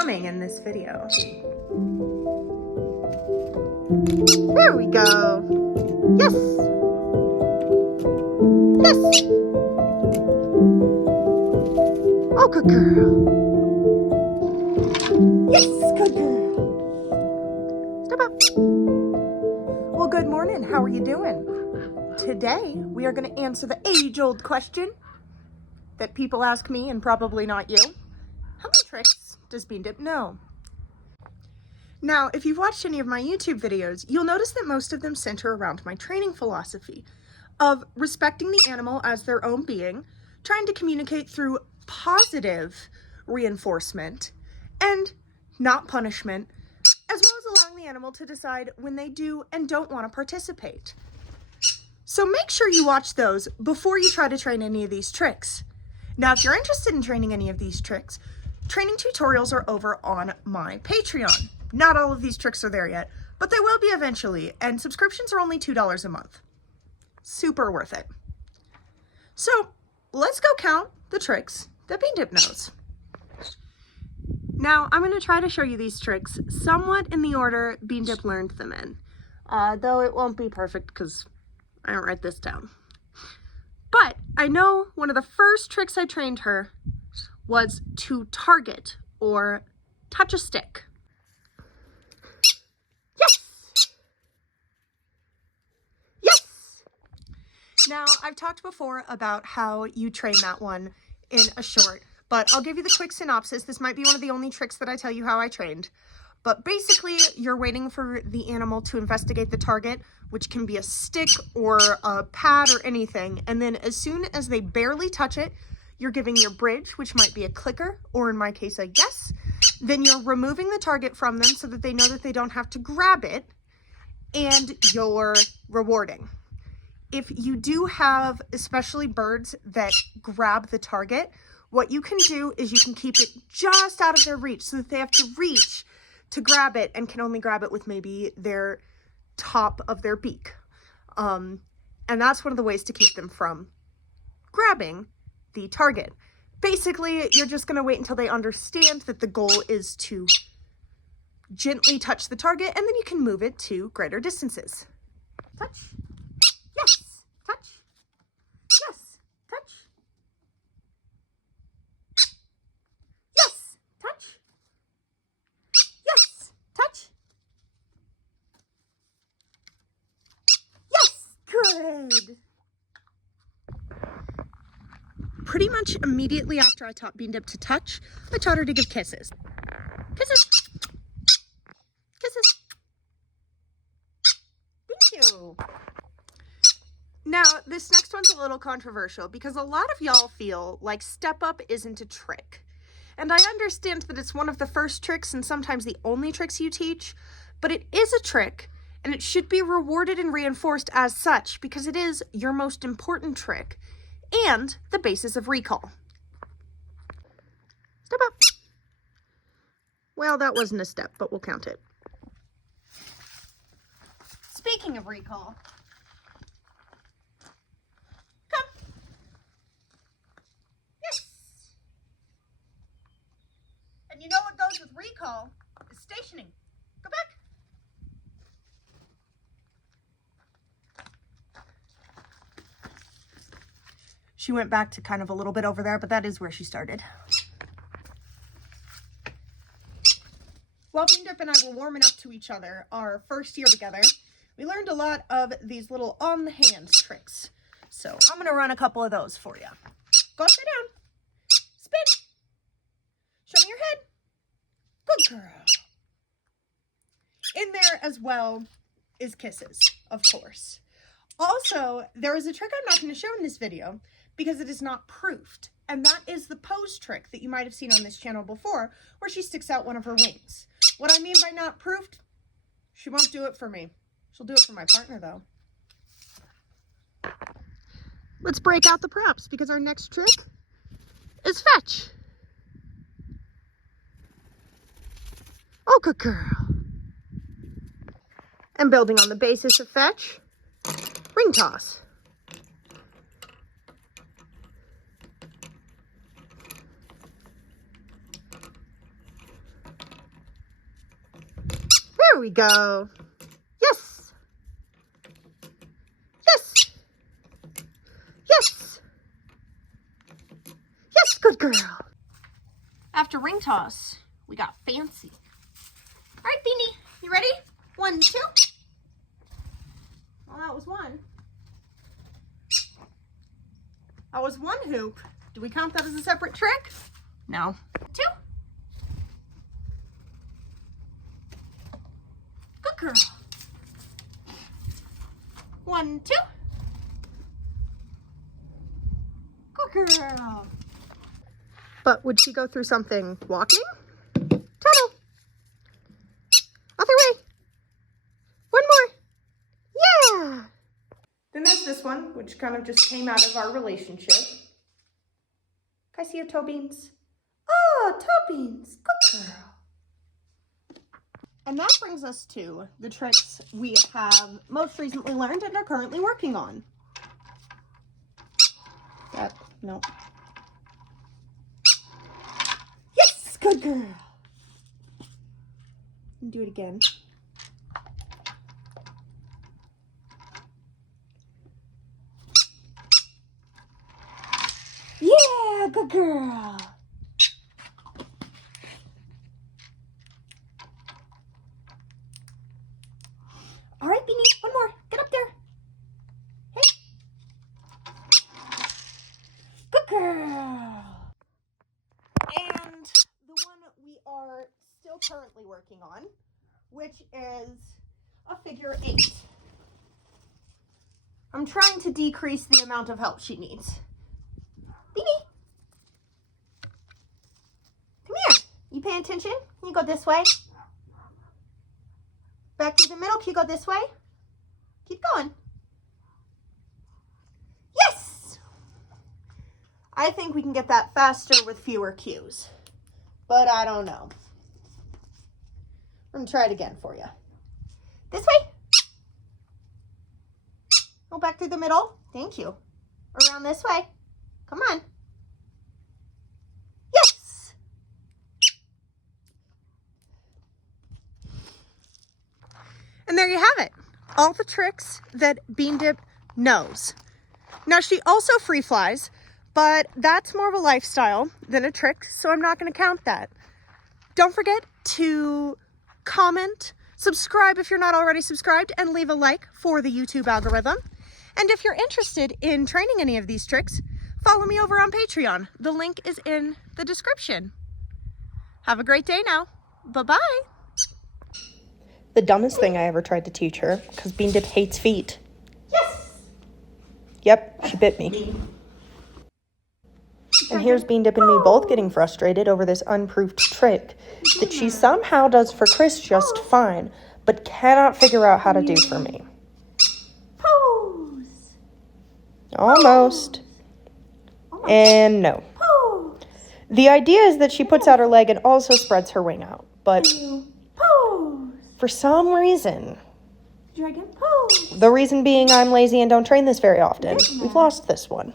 coming in this video. There we go. Yes. Yes. Oh, good girl. Yes, good girl. Step up. Well, good morning. How are you doing? Today, we are going to answer the age-old question that people ask me, and probably not you. How many tricks does BeanDip know? Now, if you've watched any of my YouTube videos, you'll notice that most of them center around my training philosophy of respecting the animal as their own being, trying to communicate through positive reinforcement and not punishment, as well as allowing the animal to decide when they do and don't want to participate. So make sure you watch those before you try to train any of these tricks. Now, if you're interested in training any of these tricks, training tutorials are over on my Patreon. Not all of these tricks are there yet, but they will be eventually, and subscriptions are only $2 a month. Super worth it. So let's go count the tricks that BeanDip knows. Now, I'm going to try to show you these tricks somewhat in the order BeanDip learned them in, though it won't be perfect because I don't write this down. But I know one of the first tricks I trained her was to target or touch a stick. Yes! Yes! Now, I've talked before about how you train that one in a short, but I'll give you the quick synopsis. This might be one of the only tricks that I tell you how I trained. But basically, you're waiting for the animal to investigate the target, which can be a stick or a pad or anything. And then as soon as they barely touch it, you're giving your bridge, which might be a clicker, or in my case, a yes. Then you're removing the target from them so that they know that they don't have to grab it, and you're rewarding. If you do have, especially birds that grab the target, what you can do is you can keep it just out of their reach so that they have to reach to grab it and can only grab it with maybe their top of their beak. And that's one of the ways to keep them from grabbing the target. Basically, you're just going to wait until they understand that the goal is to gently touch the target, and then you can move it to greater distances. Touch. Yes. Touch. Yes. Touch. Yes. Touch. Yes. Touch. Yes. Good. Pretty much immediately after I taught BeanDip to touch, I taught her to give kisses. Kisses. Kisses. Thank you. Now, this next one's a little controversial because a lot of y'all feel like step up isn't a trick. And I understand that it's one of the first tricks and sometimes the only tricks you teach, but it is a trick and it should be rewarded and reinforced as such because it is your most important trick and the basis of recall. Step up. Well, that wasn't a step, but we'll count it. Speaking of recall, come. Yes. And you know what goes with recall is stationing. Go back. She went back to kind of a little bit over there, but that is where she started. While BeanDip and I were warming up to each other our first year together, we learned a lot of these little on-the-hand tricks. So I'm going to run a couple of those for you. Go upside down. Spin. Show me your head. Good girl. In there as well is kisses, of course. Also, there is a trick I'm not going to show in this video because it is not proofed. And that is the pose trick that you might have seen on this channel before, where she sticks out one of her wings. What I mean by not proofed, she won't do it for me. She'll do it for my partner, though. Let's break out the props because our next trick is fetch. Oh, good girl. And building on the basis of fetch, RingToss. There we go. Yes. Yes. Yes. Yes, good girl. After ring toss, we got fancy. All right, Beanie, you ready? 1, 2. Well, that was one. That was one hoop. Do we count that as a separate trick? No. 2. Good girl. 1, 2. Good girl. But would she go through something walking? Tunnel. Other way. One more. Yeah. Then there's this one, which kind of just came out of our relationship. Can I see your toe beans? Oh, toe beans. Good girl. And that brings us to the tricks we have most recently learned and are currently working on. No. Yes, good girl. And do it again. Yeah, good girl. All right, Beanie, one more. Get up there. Hey. Good girl. And the one we are still currently working on, which is a figure 8. I'm trying to decrease the amount of help she needs. Beanie. Come here. You paying attention? Can you go this way? Back to the middle. Can you go this way? Keep going. Yes! I think we can get that faster with fewer cues. But I don't know. I'm going to try it again for you. This way. Go back through the middle. Thank you. Around this way. Come on. Yes! And there you have it. All the tricks that BeanDip knows. Now, she also free flies, but that's more of a lifestyle than a trick, so I'm not going to count that. Don't forget to comment, subscribe if you're not already subscribed, and leave a like for the YouTube algorithm. And if you're interested in training any of these tricks, follow me over on Patreon. The link is in the description. Have a great day now. Bye-bye. The dumbest thing I ever tried to teach her, because BeanDip hates feet. Yes! Yep, she bit me. And here's BeanDip and me both getting frustrated over this unproved trick that she somehow does for Chris just fine, but cannot figure out how to do for me. Pose. Almost. And no. The idea is that she puts out her leg and also spreads her wing out, but for some reason, the reason being I'm lazy and don't train this very often, we've lost this one.